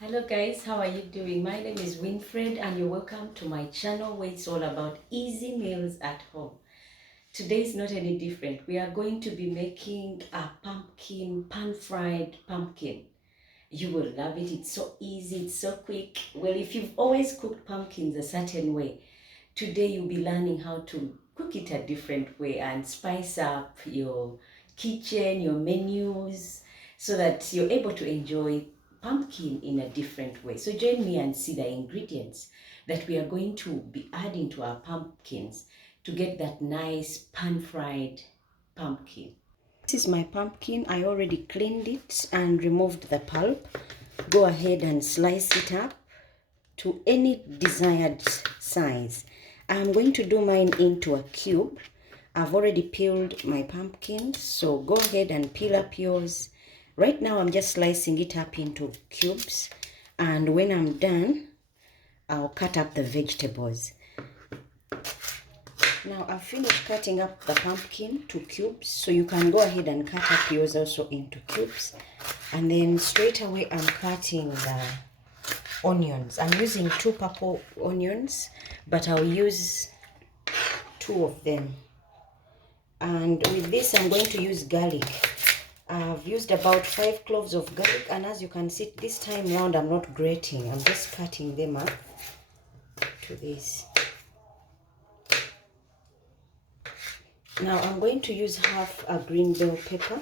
Hello guys, how are you doing? My name is Winfred and you're welcome to my channel where it's all about easy meals at home. Today is not any different. We are going to be making a pumpkin, pan-fried pumpkin. You will love it. It's so easy, it's so quick. Well, if you've always cooked pumpkins a certain way, today you'll be learning how to cook it a different way and spice up your kitchen, your menus, so that you're able to enjoy pumpkin in a different way. So join me and see the ingredients that we are going to be adding to our pumpkins to get that nice pan-fried pumpkin. This is my pumpkin. I already cleaned it and removed the pulp. Go ahead and slice it up to any desired size. I'm going to do mine into a cube. I've already peeled my pumpkin, so go ahead and peel up yours. Right now I'm just slicing it up into cubes, and when I'm done, I'll cut up the vegetables. Now I've finished cutting up the pumpkin to cubes, so you can go ahead and cut up yours also into cubes. And then straight away I'm cutting the onions. I'm using 2 purple onions, but I'll use 2 of them. And with this I'm going to use garlic. I've used about 5 cloves of garlic, and as you can see, this time round I'm not grating, I'm just cutting them up to this. Now I'm going to use half a green bell pepper.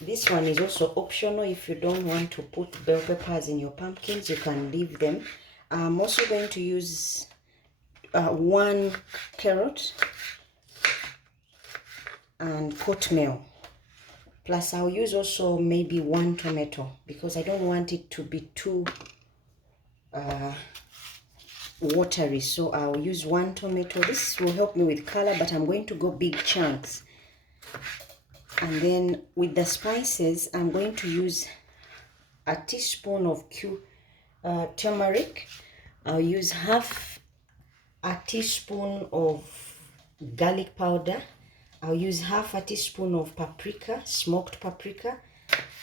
This one is also optional. If you don't want to put bell peppers in your pumpkins, you can leave them. I'm also going to use 1 carrot and oatmeal. Plus I'll use also maybe 1 tomato because I don't want it to be too watery. So I'll use 1 tomato. This will help me with color, but I'm going to go big chunks. And then with the spices, I'm going to use a teaspoon of turmeric. I'll use half a teaspoon of garlic powder. I'll use half a teaspoon of paprika, smoked paprika.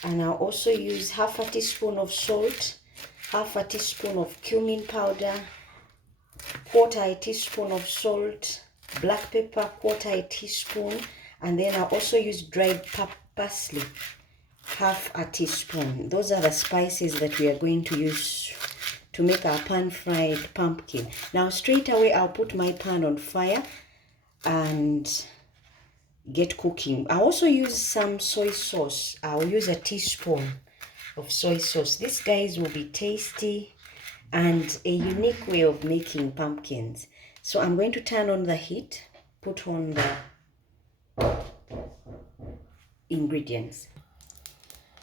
And I'll also use half a teaspoon of salt, half a teaspoon of cumin powder, quarter a teaspoon of salt, black pepper, quarter a teaspoon. And then I'll also use dried parsley, half a teaspoon. Those are the spices that we are going to use to make our pan-fried pumpkin. Now straight away I'll put my pan on fire and get cooking. I also use some soy sauce. I'll use a teaspoon of soy sauce. These guys will be tasty and a unique way of making pumpkins. So I'm going to turn on the heat, put on the ingredients.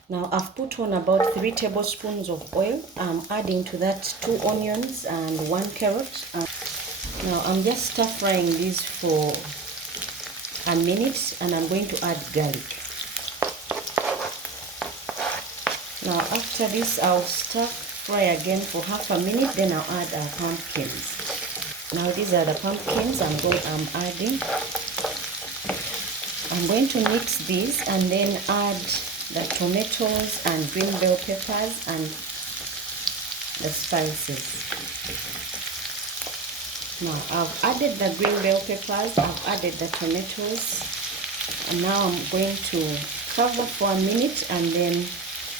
Now I've put on about 3 tablespoons of oil. I'm adding to that 2 onions and 1 carrot. Now I'm just stir frying these for a minute, and I'm going to add garlic. Now after this I'll stir fry again for half a minute, then I'll add our pumpkins. Now these are the pumpkins I'm adding. I'm going to mix these and then add the tomatoes and green bell peppers and the spices. Now I've added the green bell peppers, I've added the tomatoes, and now I'm going to cover for a minute, and then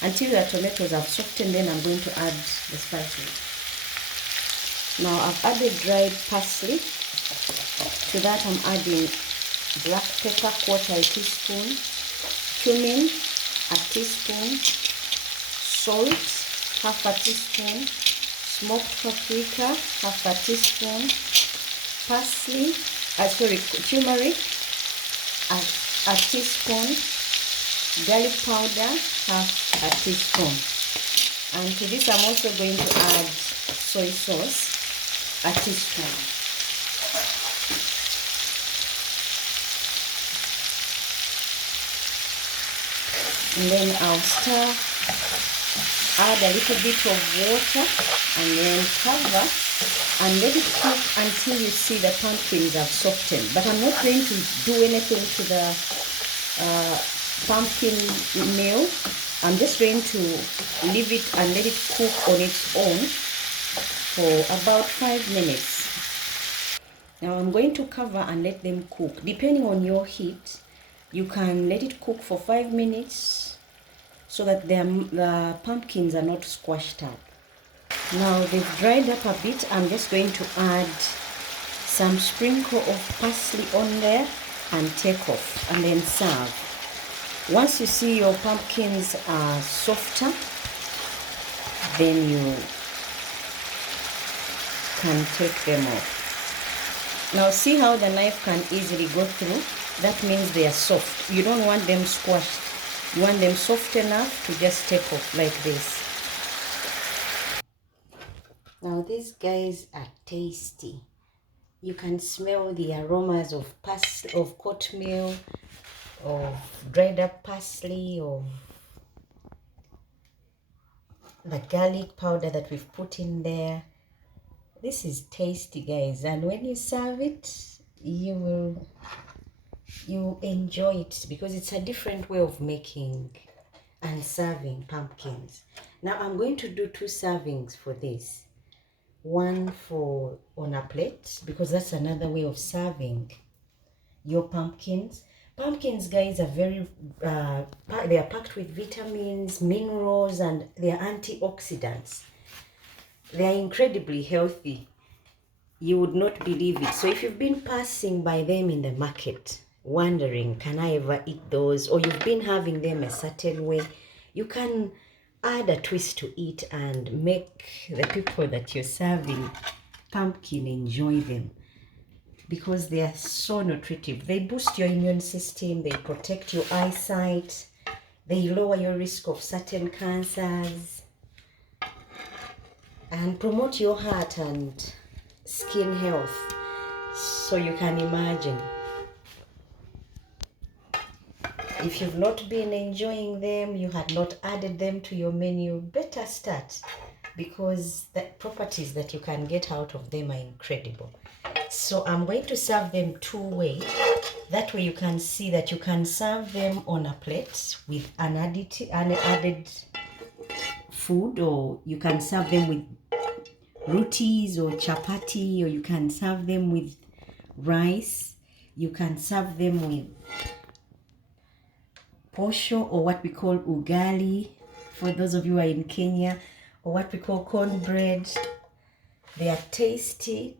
until the tomatoes have softened, then I'm going to add the spices. Now I've added dried parsley. To that I'm adding black pepper, quarter a teaspoon, cumin, a teaspoon, salt, half a teaspoon, smoked paprika, half a teaspoon, turmeric, a teaspoon, garlic powder, half a teaspoon. And to this I'm also going to add soy sauce, a teaspoon. And then I'll stir, add a little bit of water, and then cover and let it cook until you see the pumpkins have softened. But I'm not going to do anything to the pumpkin meal. I'm just going to leave it and let it cook on its own for about 5 minutes. Now I'm going to cover and let them cook. Depending on your heat, you can let it cook for 5 minutes so that the pumpkins are not squashed up. Now they've dried up a bit. I'm just going to add some sprinkle of parsley on there and take off and then serve. Once you see your pumpkins are softer, then you can take them off. Now see how the knife can easily go through? That means they are soft. You don't want them squashed. You want them soft enough to just take off like this. Now these guys are tasty. You can smell the aromas of cornmeal, of dried up parsley, of the garlic powder that we've put in there. This is tasty, guys, and when you serve it, you enjoy it because it's a different way of making and serving pumpkins. Now I'm going to do 2 servings for this. One for on a plate, because that's another way of serving your pumpkins. Pumpkins, guys, are very they are packed with vitamins, minerals, and they are antioxidants. They are incredibly healthy. You would not believe it. So if you've been passing by them in the market wondering, can I ever eat those, or you've been having them a certain way, you can add a twist to it and make the people that you're serving pumpkin enjoy them, because they are so nutritive. They boost your immune system, they protect your eyesight, they lower your risk of certain cancers, and promote your heart and skin health. So you can imagine, if you've not been enjoying them, you had not added them to your menu, better start, because the properties that you can get out of them are incredible. So I'm going to serve them 2 ways. That way you can see that you can serve them on a plate with an added food, or you can serve them with rotis or chapati, or you can serve them with rice. You can serve them with posho, or what we call ugali for those of you who are in Kenya, or what we call cornbread. They are tasty,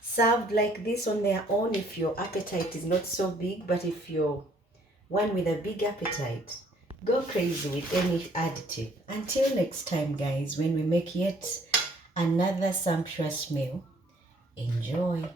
served like this on their own if your appetite is not so big. But if you're one with a big appetite, go crazy with any additive. Until next time, guys, when we make yet another sumptuous meal, enjoy.